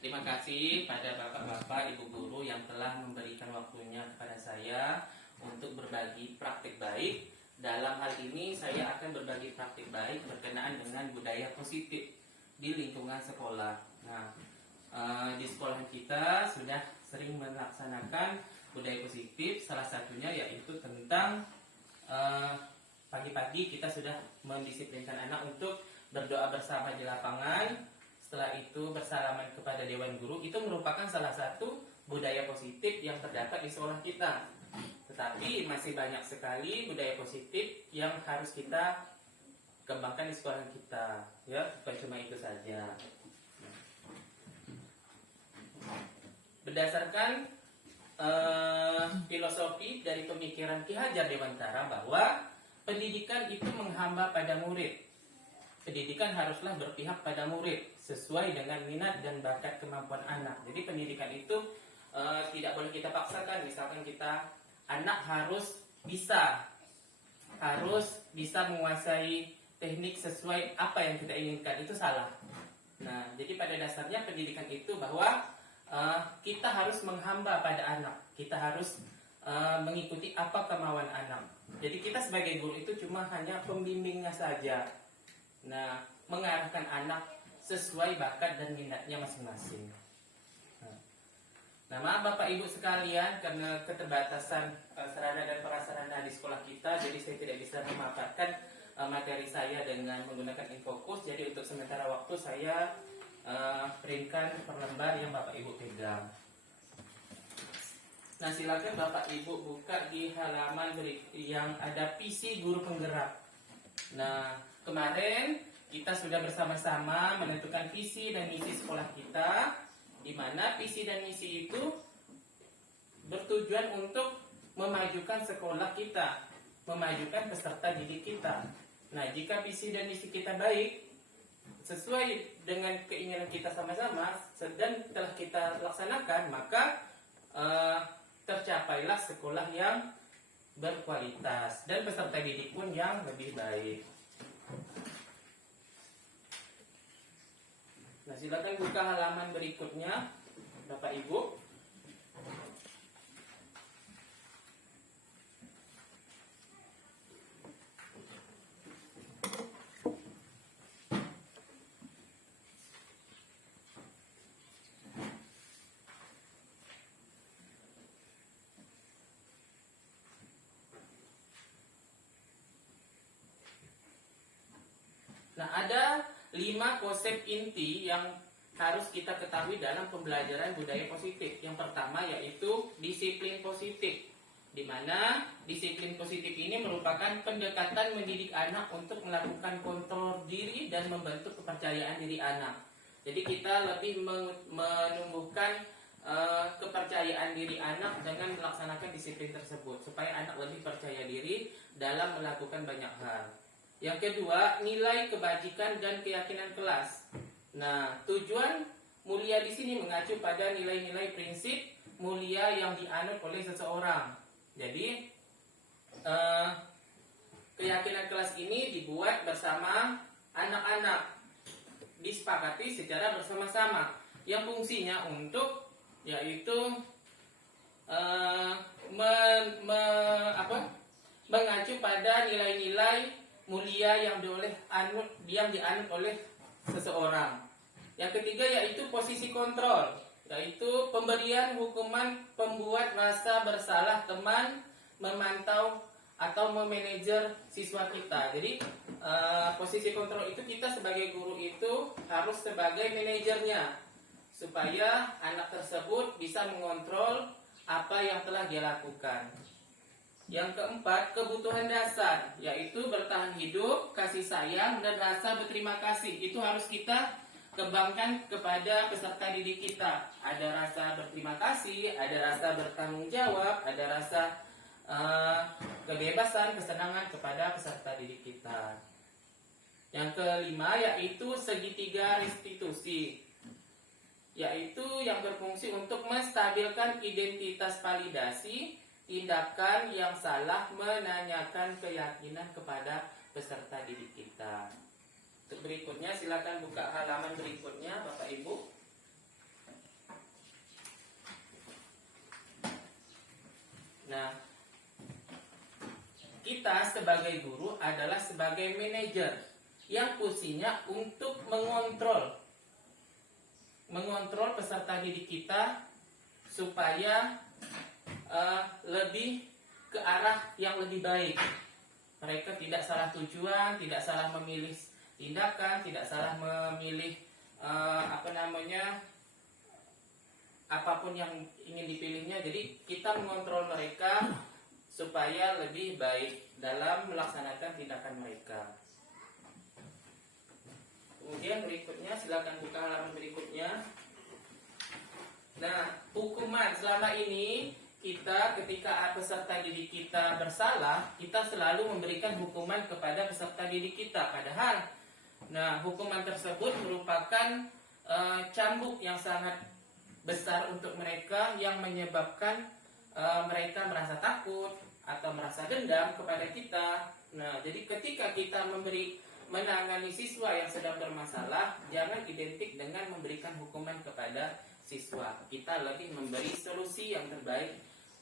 Terima kasih pada bapak-bapak, ibu guru yang telah memberikan waktunya kepada saya untuk berbagi praktik baik. Dalam hal ini saya akan berbagi praktik baik berkenaan dengan budaya positif di lingkungan sekolah. Nah, di sekolah kita sudah sering melaksanakan budaya positif. Salah satunya yaitu tentang pagi-pagi kita sudah mendisiplinkan anak untuk berdoa bersama di lapangan. Setelah itu bersalaman kepada Dewan Guru. Itu merupakan salah satu budaya positif yang terdapat di sekolah kita. Tetapi masih banyak sekali budaya positif yang harus kita kembangkan di sekolah kita. Ya, bukan cuma itu saja. Berdasarkan filosofi dari pemikiran Ki Hajar Dewantara bahwa pendidikan itu menghamba pada murid. Pendidikan haruslah berpihak pada murid sesuai dengan minat dan bakat kemampuan anak. Jadi pendidikan itu tidak boleh kita paksakan. Misalkan anak harus bisa menguasai teknik sesuai apa yang kita inginkan, itu salah. Nah, jadi pada dasarnya pendidikan itu bahwa kita harus menghamba pada anak. Kita harus mengikuti apa kemauan anak. Jadi kita sebagai guru itu cuma hanya pembimbingnya saja. Nah, mengarahkan anak sesuai bakat dan minatnya masing-masing. Nah, maaf Bapak Ibu sekalian, karena keterbatasan sarana dan prasarana di sekolah kita, jadi saya tidak bisa memaparkan materi saya dengan menggunakan infocus. Jadi untuk sementara waktu saya printkan per lembar yang Bapak Ibu pegang. Nah, silakan Bapak Ibu buka di halaman yang ada visi guru penggerak. Nah, kemarin kita sudah bersama-sama menentukan visi dan misi sekolah kita, di mana visi dan misi itu bertujuan untuk memajukan sekolah kita, memajukan peserta didik kita. Nah, jika visi dan misi kita baik, sesuai dengan keinginan kita sama-sama dan telah kita laksanakan, maka tercapailah sekolah yang berkualitas dan peserta didik pun yang lebih baik. Nah, silakan buka halaman berikutnya, Bapak Ibu. Nah, ada 5 konsep inti yang harus kita ketahui dalam pembelajaran budaya positif. Yang pertama yaitu disiplin positif, di mana disiplin positif ini merupakan pendekatan mendidik anak untuk melakukan kontrol diri dan membentuk kepercayaan diri anak. Jadi kita lebih menumbuhkan kepercayaan diri anak dengan melaksanakan disiplin tersebut, supaya anak lebih percaya diri dalam melakukan banyak hal. Yang kedua, nilai kebajikan dan keyakinan kelas. Nah, tujuan mulia di sini mengacu pada nilai-nilai prinsip mulia yang dianut oleh seseorang. Jadi, keyakinan kelas ini dibuat bersama anak-anak, disepakati secara bersama-sama, yang fungsinya untuk yaitu mengacu pada nilai-nilai mulia yang dianut oleh seseorang. Yang ketiga yaitu posisi kontrol, yaitu pemberian hukuman pembuat rasa bersalah teman, memantau atau memanajer siswa kita. Jadi posisi kontrol itu kita sebagai guru itu harus sebagai manajernya, supaya anak tersebut bisa mengontrol apa yang telah dia lakukan. Yang keempat, kebutuhan dasar, yaitu bertahan hidup, kasih sayang, dan rasa berterima kasih. Itu harus kita kembangkan kepada peserta didik kita. Ada rasa berterima kasih, ada rasa bertanggung jawab, ada rasa kebebasan, kesenangan kepada peserta didik kita. Yang kelima, yaitu segitiga restitusi, yaitu yang berfungsi untuk menstabilkan identitas validasi tindakan yang salah, menanyakan keyakinan kepada peserta didik kita. Untuk berikutnya silakan buka halaman berikutnya Bapak Ibu. Nah, kita sebagai guru adalah sebagai manajer yang fungsinya untuk mengontrol peserta didik kita supaya lebih ke arah yang lebih baik. Mereka tidak salah tujuan, tidak salah memilih tindakan, tidak salah memilih apapun yang ingin dipilihnya. Jadi kita mengontrol mereka supaya lebih baik dalam melaksanakan tindakan mereka. Kemudian berikutnya, silakan buka halaman berikutnya. Nah, hukuman selama ini kita ketika peserta didik kita bersalah, kita selalu memberikan hukuman kepada peserta didik kita. Padahal, nah, hukuman tersebut merupakan cambuk yang sangat besar untuk mereka, yang menyebabkan mereka merasa takut atau merasa dendam kepada kita. Nah, jadi ketika kita menangani siswa yang sedang bermasalah, jangan identik dengan memberikan hukuman kepada siswa. Kita lebih memberi solusi yang terbaik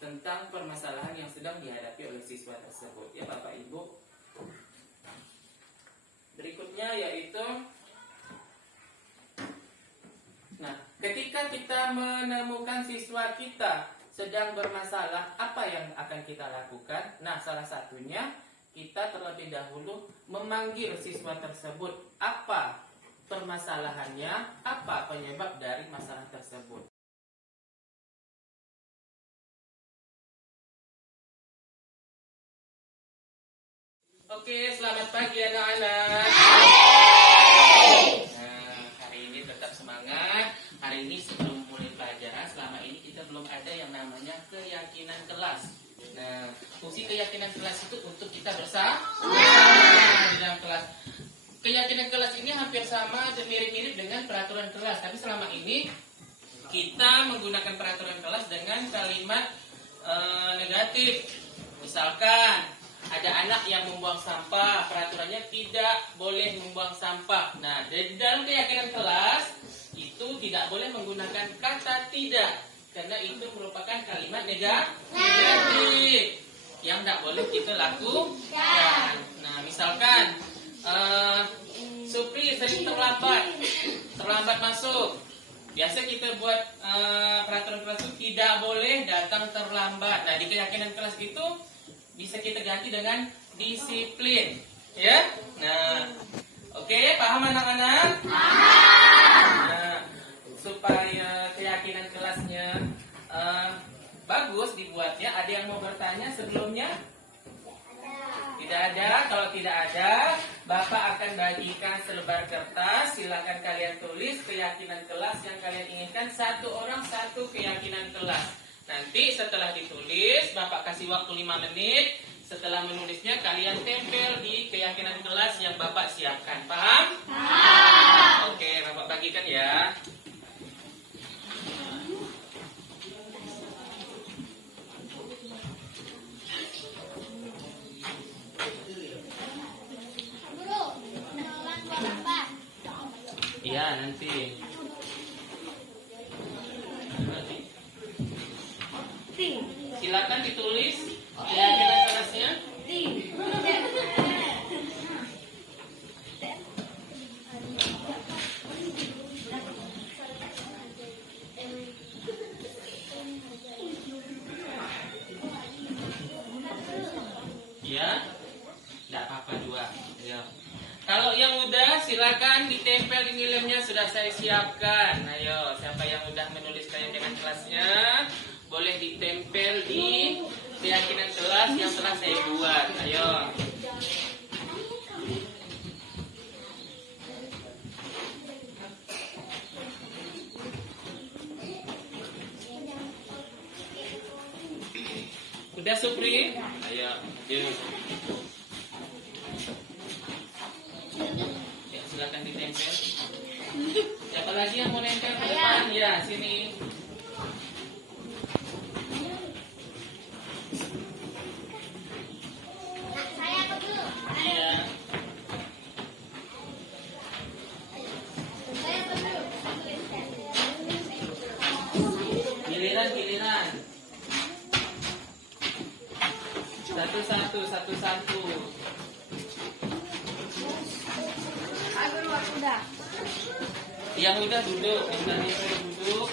tentang permasalahan yang sedang dihadapi oleh siswa tersebut. Ya Bapak Ibu. Berikutnya yaitu, nah, ketika kita menemukan siswa kita sedang bermasalah, apa yang akan kita lakukan? Nah, salah satunya kita terlebih dahulu memanggil siswa tersebut. Apa permasalahannya? Apa penyebab dari masalah tersebut? Oke, selamat pagi anak-anak. Nah, hari ini tetap semangat. Hari ini sebelum mulai pelajaran, selama ini kita belum ada yang namanya keyakinan kelas. Nah, fungsi keyakinan kelas itu untuk kita bersama di dalam kelas. Keyakinan kelas ini hampir sama dan mirip-mirip dengan peraturan kelas, tapi selama ini kita menggunakan peraturan kelas dengan kalimat negatif. Misalkan ada anak yang membuang sampah, peraturannya tidak boleh membuang sampah. Nah, di dalam keyakinan kelas itu tidak boleh menggunakan kata tidak, karena itu merupakan kalimat negatif yang tidak boleh kita lakukan. Nah, misalkan Supri sering terlambat masuk. Biasa kita buat peraturan kelas itu tidak boleh datang terlambat. Nah, di keyakinan kelas itu bisa kita ganti dengan disiplin, ya. Nah, oke, paham anak-anak? Nah, supaya keyakinan kelasnya bagus dibuatnya, ada yang mau bertanya sebelumnya? Tidak ada. Kalau tidak ada, Bapak akan bagikan selebar kertas. Silakan kalian tulis keyakinan kelas yang kalian inginkan. Satu orang satu keyakinan kelas. Nanti setelah ditulis, Bapak kasih waktu 5 menit. Setelah menulisnya, kalian tempel di keyakinan kelas yang Bapak siapkan. Paham? Paham. Oke, Bapak bagikan ya. Iya, nanti. Silakan ditulis keyakinan kelasnya. Ya, tidak apa-apa 2. Ya. Kalau yang udah, silakan ditempel di nilemnya, sudah saya siapkan. Ayo, siapa yang udah menulis keyakinan kelasnya, boleh ditempel di keyakinan kelas yang telah saya buat. Ayo. Udah, Supri? Ayo, yuk. Ya, silakan ditempel. Siapa lagi yang mau nempel ke depan? Ya, sini. Giliran. Yang udah duduk, yang udah duduk.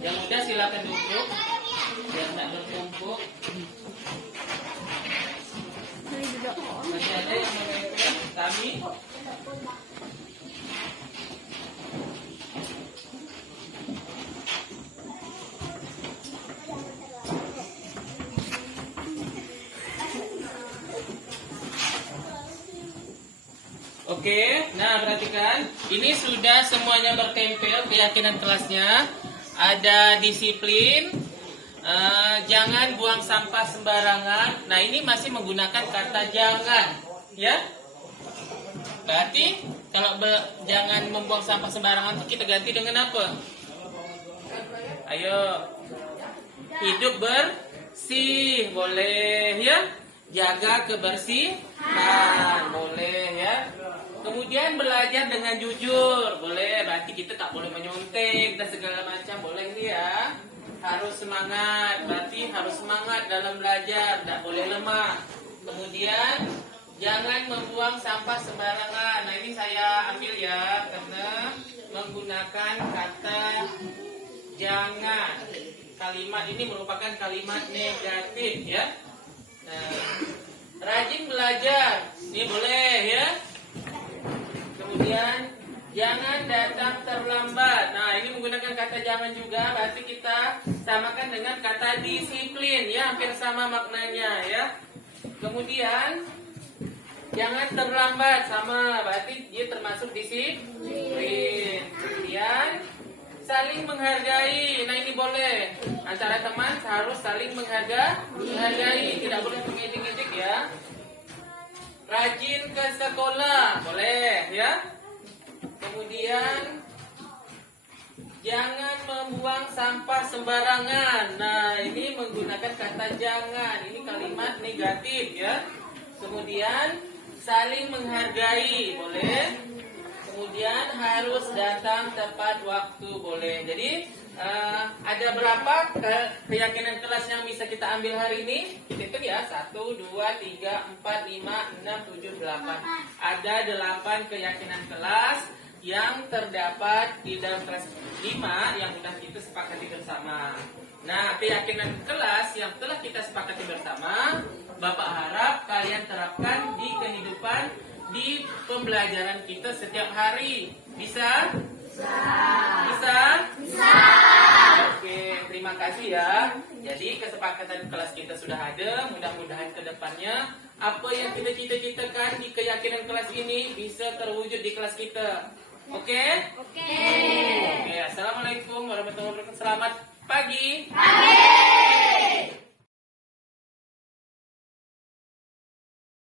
Yang udah silakan duduk, biar nggak bertumpuk. Masih ada yang mau ikut kami? Oke, nah perhatikan, ini sudah semuanya bertempel keyakinan kelasnya. Ada disiplin, jangan buang sampah sembarangan. Nah ini masih menggunakan kata jangan, ya. Berarti kalau jangan membuang sampah sembarangan itu kita ganti dengan apa? Ayo, hidup bersih, boleh ya. Jaga kebersihan, boleh ya. Kemudian belajar dengan jujur, boleh. Berarti kita tak boleh menyontek dan segala macam, boleh ya. Harus semangat, berarti harus semangat dalam belajar, tak boleh lemah. Kemudian jangan membuang sampah sembarangan. Nah ini saya ambil ya, karena menggunakan kata jangan. Kalimat ini merupakan kalimat negatif ya. Nah, rajin belajar, ini boleh ya. Kemudian jangan datang terlambat. Nah ini menggunakan kata jangan juga, berarti kita samakan dengan kata disiplin ya, hampir sama maknanya ya. Kemudian jangan terlambat, sama, berarti dia termasuk disiplin. Kemudian saling menghargai. Nah ini boleh, antara teman harus saling menghargai, tidak boleh mengejek-ejek ya. Rajin ke sekolah, boleh ya. Kemudian jangan membuang sampah sembarangan. Nah ini menggunakan kata jangan, ini kalimat negatif ya. Kemudian saling menghargai, boleh. Kemudian harus datang tepat waktu, boleh. Jadi ada berapa keyakinan kelas yang bisa kita ambil hari ini? Kita hitung ya, 1, 2, 3, 4, 5, 6, 7, 8. Ada 8 keyakinan kelas yang terdapat di dalam kelas 5 yang sudah kita sepakati bersama. Nah, keyakinan kelas yang telah kita sepakati bersama, Bapak harap kalian terapkan di kehidupan, di pembelajaran kita setiap hari. Bisa? Bisa? Oke, terima kasih ya. Jadi kesepakatan kelas kita sudah ada. Mudah-mudahan ke depannya apa yang kita cita-citakan di keyakinan kelas ini bisa terwujud di kelas kita. Oke? Oke. Assalamualaikum warahmatullahi wabarakatuh. Selamat pagi.